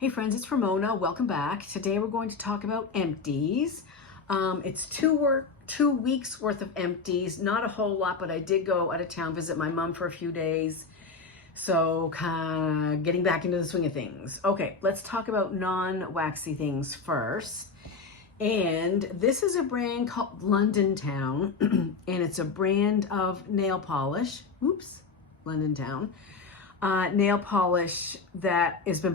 Hey friends, it's Ramona. Welcome back. Today we're going to talk about Empties. It's 2 weeks worth of Empties. Not a whole lot, but I did go out of town, visit my mom for a few days. So kind of getting back into the swing of things. Okay, let's talk about non-waxy things first. And this is a brand called London Town, and it's a brand of nail polish. Oops, London Town. Nail polish that has been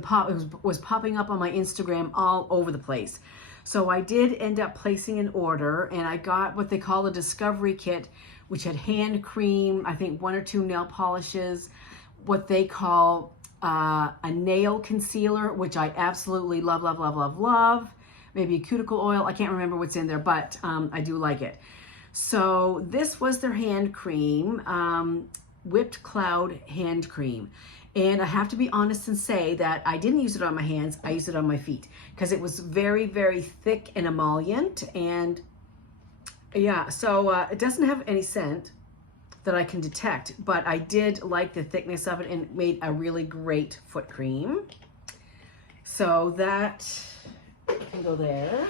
was popping up on my Instagram all over the place. So I did end up placing an order, and I got what they call a discovery kit, which had hand cream, I think 1 or 2 nail polishes, what they call a nail concealer, which I absolutely love, love, love, love, love. Maybe a cuticle oil. I can't remember what's in there, but I do like it. So this was their hand cream. Whipped Cloud hand cream, and I have to be honest and say that I didn't use it on my hands, I used it on my feet because it was very, very thick and emollient, and yeah, so it doesn't have any scent that I can detect, but I did like the thickness of it and it made a really great foot cream. So that can go there.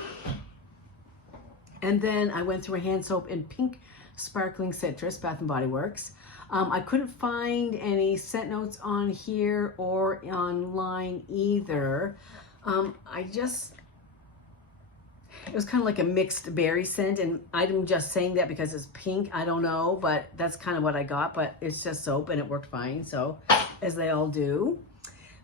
And then I went through a hand soap in Pink Sparkling Citrus, Bath & Body Works. I couldn't find any scent notes on here or online either. It was kind of like a mixed berry scent, and I'm just saying that because it's pink, I don't know, but that's kind of what I got, but it's just soap and it worked fine, so as they all do.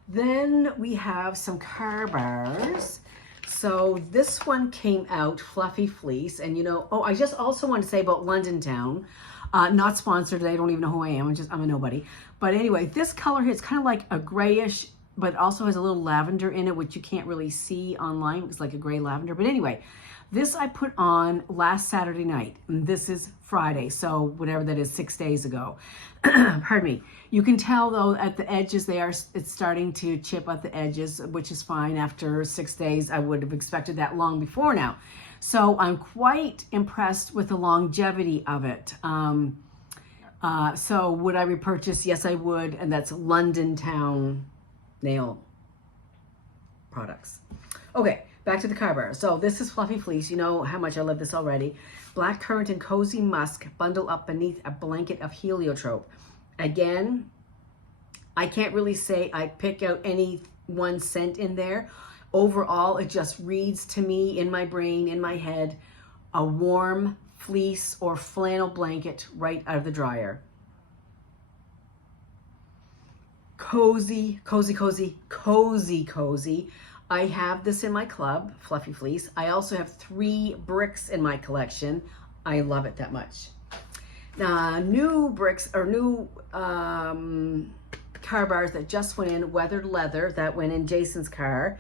Then we have some car bars. So this one came out, Fluffy Fleece, and you know, oh, I just also want to say about London Town, not sponsored, they don't even know who I am, I'm a nobody. But anyway, this color here, it's kind of like a grayish, but also has a little lavender in it, which you can't really see online. It's like a gray lavender. But anyway, this I put on last Saturday night, and this is Friday, so whatever that is, 6 days ago. Pardon me. You can tell though at the edges, it's starting to chip at the edges, which is fine. After 6 days, I would have expected that long before now. So I'm quite impressed with the longevity of it. So would I repurchase? Yes, I would. And that's London Town nail products. Okay, back to the car bar. So this is Fluffy Fleece. You know how much I love this already. Blackcurrant and cozy musk bundle up beneath a blanket of heliotrope. Again, I can't really say I pick out any one scent in there. Overall, it just reads to me in my brain, in my head, a warm fleece or flannel blanket right out of the dryer. Cozy, cozy, cozy, cozy, cozy. I have this in my club, Fluffy Fleece. I also have 3 bricks in my collection. I love it that much. Now, new bricks or new car bars that just went in, weathered leather, that went in Jason's car.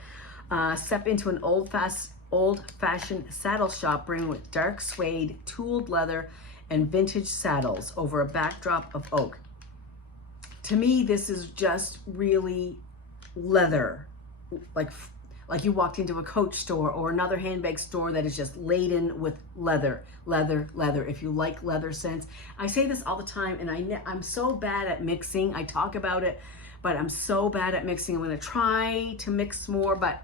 Step into an old-fashioned saddle shop brimming with dark suede, tooled leather, and vintage saddles over a backdrop of oak. To me, this is just really leather, like you walked into a Coach store or another handbag store that is just laden with leather, leather, leather. If you like leather scents, I say this all the time, and I'm so bad at mixing. I talk about it, but I'm so bad at mixing. I'm going to try to mix more, but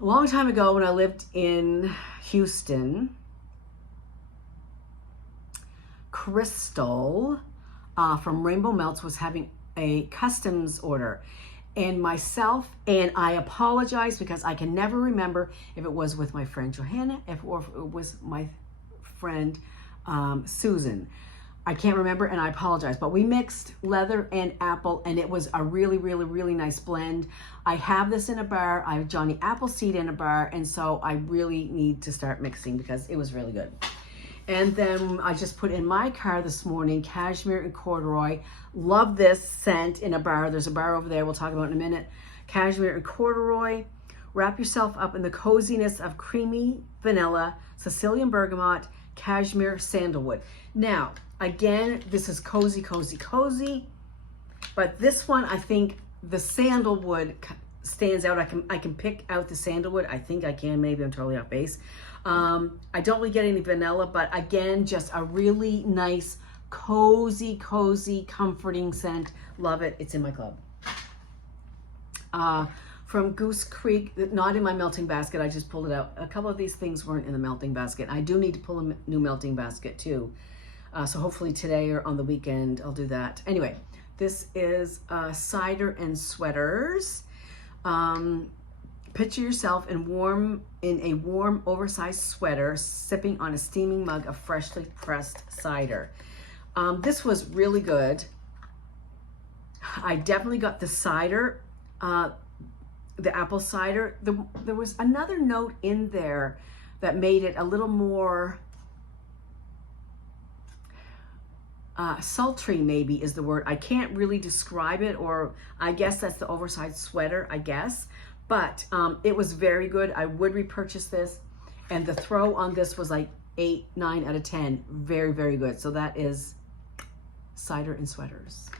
a long time ago when I lived in Houston, Crystal from Rainbow Melts was having a customs order, and myself, and I apologize because I can never remember if it was with my friend Johanna or if it was my friend Susan. I can't remember, and I apologize, but we mixed leather and apple, and it was a really, really, really nice blend. I have this in a bar. I have Johnny Appleseed in a bar, and so I really need to start mixing because it was really good. And then I just put in my car this morning, Cashmere and Corduroy. Love this scent in a bar. There's a bar over there we'll talk about in a minute. Cashmere and Corduroy. Wrap yourself up in the coziness of creamy vanilla, Sicilian bergamot, cashmere sandalwood. Now, again, this is cozy, cozy, cozy. But this one, I think the sandalwood stands out. I can pick out the sandalwood. I think I can. Maybe I'm totally off base. I don't really get any vanilla, but again, just a really nice, cozy, cozy, comforting scent. Love it. It's in my club. from Goose Creek, not in my melting basket. I just pulled it out. A couple of these things weren't in the melting basket. I do need to pull a new melting basket too. So hopefully today or on the weekend I'll do that. Anyway, this is Cider Sweaters. Picture yourself in a warm, oversized sweater, sipping on a steaming mug of freshly pressed cider. This was really good. I definitely got the cider, the apple cider. There was another note in there that made it a little more sultry, maybe is the word. I can't really describe it, or I guess that's the oversized sweater, I guess. But it was very good. I would repurchase this. And the throw on this was like 8, 9 out of 10. Very, very good. So that is Cider Sweaters.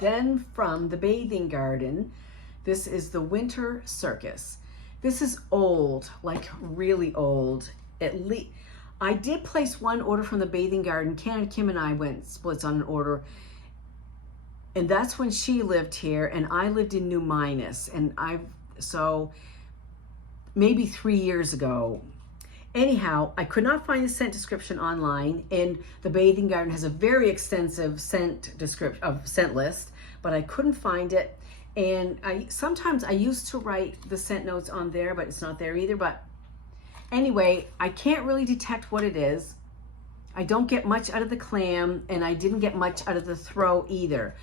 Then from the Bathing Garden, this is the Winter Circus. This is old, like really old. At least I did place one order from the Bathing Garden. Canada Kim and I went splits on an order. And that's when she lived here and I lived in New Minas. And so maybe 3 years ago. Anyhow, I could not find the scent description online, and the Bathing Garden has a very extensive scent list, but I couldn't find it. And sometimes I used to write the scent notes on there, but it's not there either. But anyway, I can't really detect what it is. I don't get much out of the clam, and I didn't get much out of the throw either,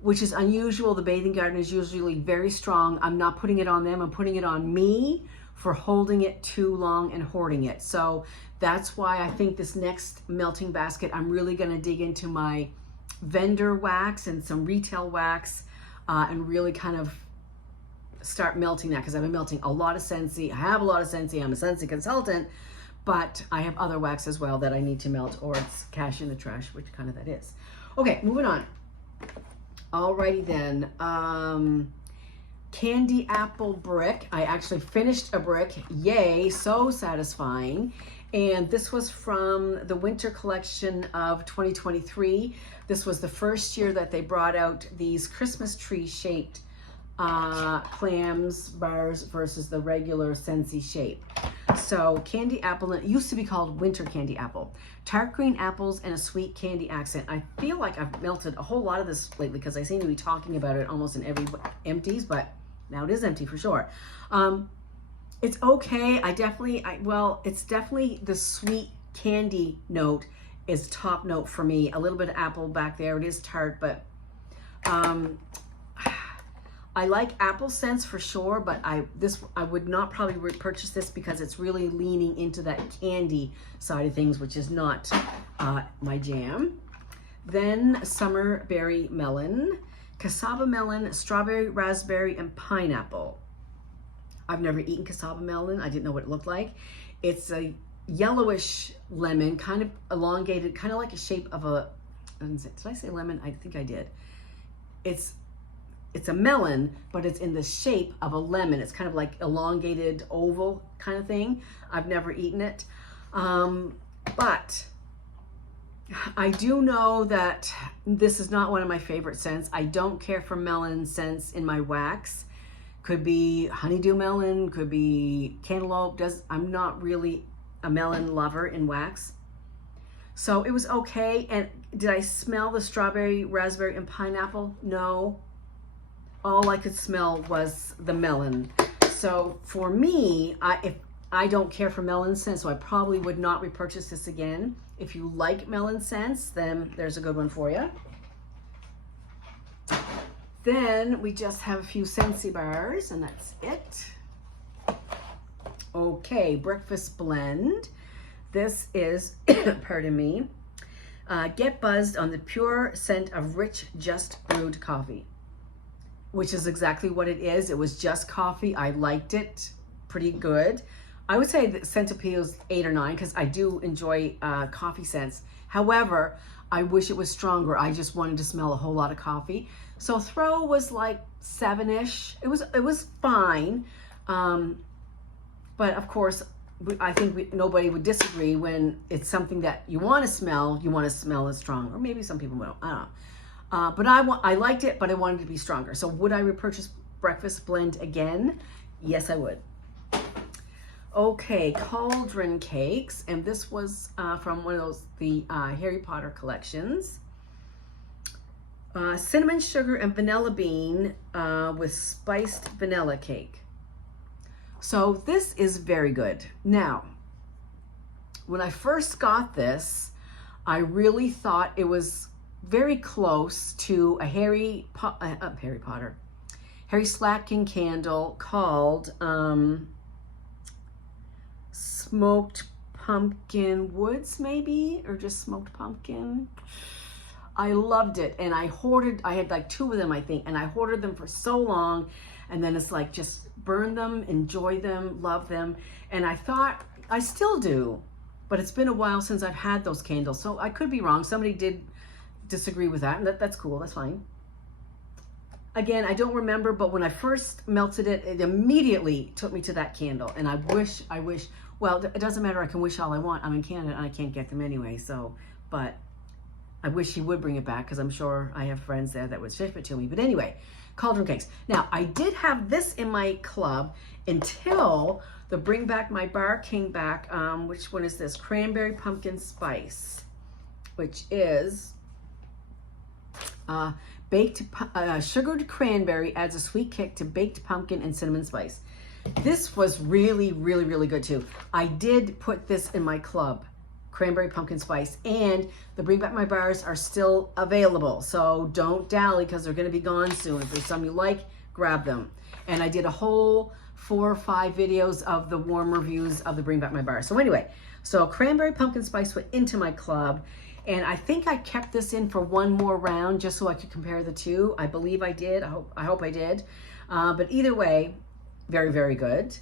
which is unusual. The Bathing Garden is usually very strong. I'm not putting it on them. I'm putting it on me for holding it too long and hoarding it. So that's why I think this next melting basket, I'm really going to dig into my vendor wax and some retail wax and really kind of start melting that, because I've been melting a lot of Scentsy. I have a lot of Scentsy. I'm a Scentsy consultant, but I have other wax as well that I need to melt, or it's cash in the trash, which kind of that is. Okay, moving on. Alrighty then. Candy apple brick. I actually finished a brick. Yay, so satisfying. And this was from the winter collection of 2023. This was the first year that they brought out these Christmas tree shaped clams bars versus the regular Scentsy shape. So candy apple, it used to be called winter candy apple. Tart green apples and a sweet candy accent. I feel like I've melted a whole lot of this lately because I seem to be talking about it almost in every Empties, but now it is empty for sure. It's okay. Well, it's definitely the sweet candy note is top note for me. A little bit of apple back there. It is tart, but I like apple scents for sure, but I would not probably repurchase this because it's really leaning into that candy side of things, which is not my jam. Then Summer Berry Melon, Cassava Melon, Strawberry, Raspberry, and Pineapple. I've never eaten cassava melon. I didn't know what it looked like. It's a yellowish lemon, kind of elongated, kind of like a shape of a, did I say lemon? I think I did. It's a melon, but it's in the shape of a lemon. It's kind of like elongated oval kind of thing. I've never eaten it. But I do know that this is not one of my favorite scents. I don't care for melon scents in my wax. Could be honeydew melon, could be cantaloupe. I'm not really a melon lover in wax. So it was okay. And did I smell the strawberry, raspberry, and pineapple? No. All I could smell was the melon. So for me, if I don't care for melon scents, so I probably would not repurchase this again. If you like melon scents, then there's a good one for you. Then we just have a few Scentsy bars, and that's it. Okay, breakfast blend. This is, pardon me, get buzzed on the pure scent of rich, just brewed coffee, which is exactly what it is. It was just coffee. I liked it pretty good. I would say the scent appeal is 8 or 9 because I do enjoy coffee scents. However, I wish it was stronger. I just wanted to smell a whole lot of coffee. So throw was like 7-ish. It was fine. But of course, I think nobody would disagree when it's something that you want to smell it strong. Or maybe some people won't. I don't know. But I liked it, but I wanted it to be stronger. So would I repurchase breakfast blend again? Yes, I would. Okay, Cauldron Cakes, and this was from one of those, the Harry Potter collections. Cinnamon sugar and vanilla bean with spiced vanilla cake. So this is very good. Now, when I first got this, I really thought it was very close to a Harry Slatkin candle called Smoked Pumpkin Woods, maybe, or just Smoked Pumpkin. I loved it, and I had like 2 of them, I think, and I hoarded them for so long, and then it's like, just burn them, enjoy them, love them. And I thought, I still do, but it's been a while since I've had those candles, so I could be wrong. Somebody did disagree with that, and that's cool, that's fine. Again, I don't remember, but when I first melted it, it immediately took me to that candle, and I wish, well, it doesn't matter, I can wish all I want. I'm in Canada, and I can't get them anyway, so, but I wish he would bring it back, because I'm sure I have friends there that would ship it to me. But anyway, Cauldron Cakes. Now, I did have this in my club until the Bring Back My Bar came back. Which one is this? Cranberry Pumpkin Spice, which is baked sugared cranberry adds a sweet kick to baked pumpkin and cinnamon spice. This was really, really, really good too. I did put this in my club. Cranberry pumpkin spice, and the Bring Back My Bars are still available, so don't dally, because they're going to be gone soon. If there's some you like, grab them. And I did a whole 4 or 5 videos of the warm reviews of the Bring Back My Bars. So anyway, so cranberry pumpkin spice went into my club, and I think I kept this in for 1 more round just so I could compare the 2. I believe I did. I hope I did. But either way, very, very good.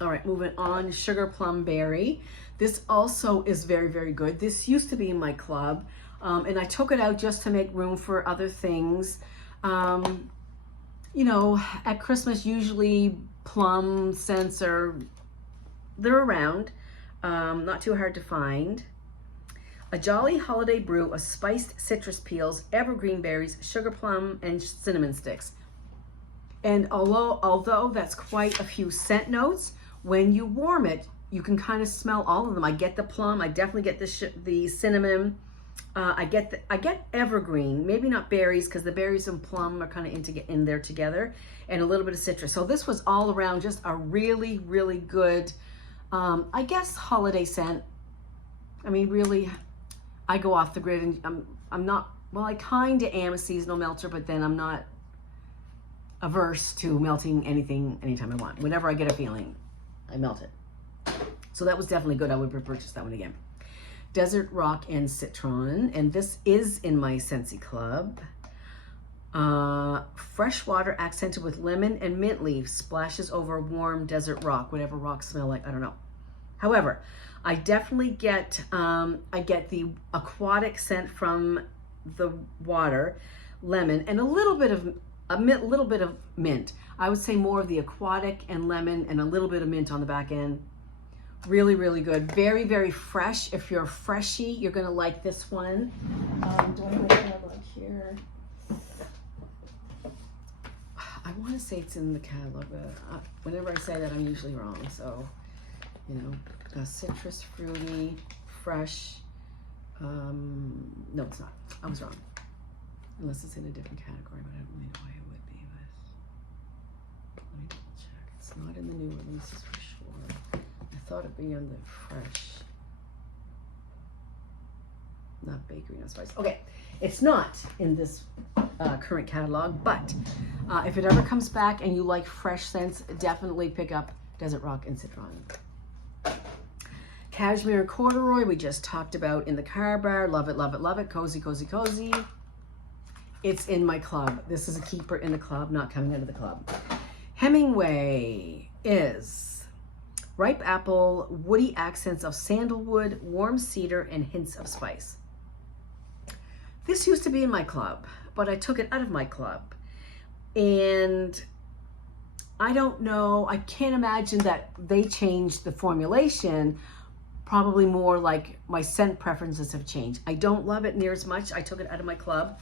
All right, moving on, Sugar Plum Berry. This also is very, very good. This used to be in my club, and I took it out just to make room for other things. You know, at Christmas, usually plum scents they're around, not too hard to find. A Jolly Holiday Brew of spiced citrus peels, evergreen berries, sugar plum, and cinnamon sticks. And although that's quite a few scent notes, when you warm it, you can kind of smell all of them. I get the plum. I definitely get the cinnamon. I get evergreen. Maybe not berries, because the berries and plum are kind of in there together, and a little bit of citrus. So this was all around just a really, really good, I guess, holiday scent. I mean, really, I go off the grid, and I'm not. Well, I kind of am a seasonal melter, but then I'm not averse to melting anything anytime I want. Whenever I get a feeling, I melt it. So that was definitely good. I would repurchase that one again. Desert Rock and Citron, and this is in my Scentsy Club. Fresh water accented with lemon and mint leaves splashes over warm desert rock. Whatever rocks smell like, I don't know. However, I definitely get I get the aquatic scent from the water, lemon, and a little bit of mint. I would say more of the aquatic and lemon, and a little bit of mint on the back end. Really, really good. Very, very fresh. If you're freshy, you're going to like this one. Do I have a catalog here? I want to say it's in the catalog, but whenever I say that, I'm usually wrong. So, you know, citrus, fruity, fresh. No, it's not. I was wrong. Unless it's in a different category, but I don't really know why it would be. But let me double check. It's not in the new releases for sure. I thought it'd be on the fresh, not bakery, not spice. Okay, it's not in this current catalog, but if it ever comes back and you like fresh scents, definitely pick up Desert Rock and Citron. Cashmere Corduroy, we just talked about in the car bar. Love it, love it, love it. Cozy, cozy, cozy. It's in my club. This is a keeper in the club, not coming out of the club. Hemingway is ripe apple, woody accents of sandalwood, warm cedar, and hints of spice. This used to be in my club, but I took it out of my club. And I don't know, I can't imagine that they changed the formulation. Probably more like my scent preferences have changed. I don't love it near as much. I took it out of my club.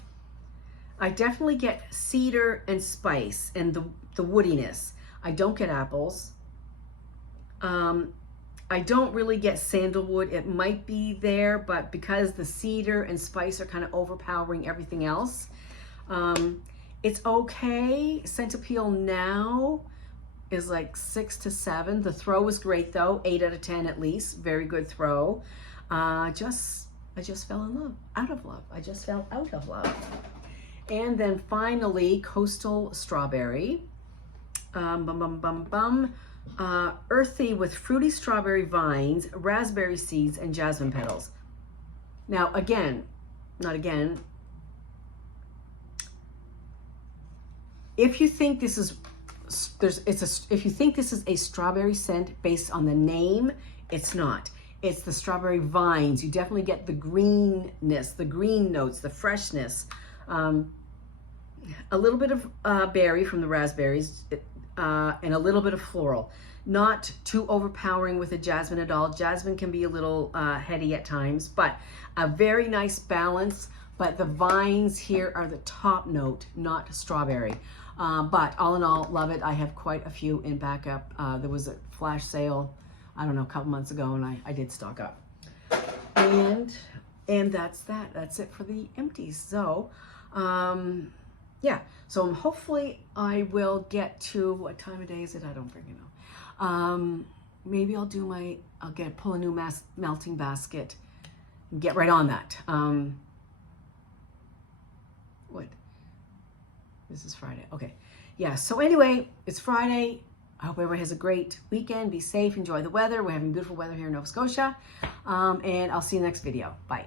I definitely get cedar and spice and the woodiness. I don't get apples. I don't really get sandalwood. It might be there, but because the cedar and spice are kind of overpowering everything else, it's okay. Scent appeal now is like 6 to 7. The throw is great though, 8 out of 10 at least. Very good throw. I just fell in love, out of love. I just fell out of love. And then finally, Coastal Strawberry. Earthy with fruity strawberry vines, raspberry seeds, and jasmine petals. Now again, not again. If you think this is if you think this is a strawberry scent based on the name, it's not. It's the strawberry vines. You definitely get the greenness, the green notes, the freshness, a little bit of berry from the raspberries, and a little bit of floral. Not too overpowering with the jasmine at all. Jasmine can be a little heady at times, but a very nice balance. But the vines here are the top note, not strawberry. But all in all, love it. I have quite a few in backup. There was a flash sale, I don't know, a couple months ago, and I did stock up. And that's that. That's it for the empties. So, yeah. So hopefully I will get to, what time of day is it? I don't freaking know. Maybe I'll pull a new melting basket and get right on that. What? This is Friday. Okay. Yeah. So anyway, it's Friday. I hope everyone has a great weekend. Be safe. Enjoy the weather. We're having beautiful weather here in Nova Scotia. And I'll see you next video. Bye.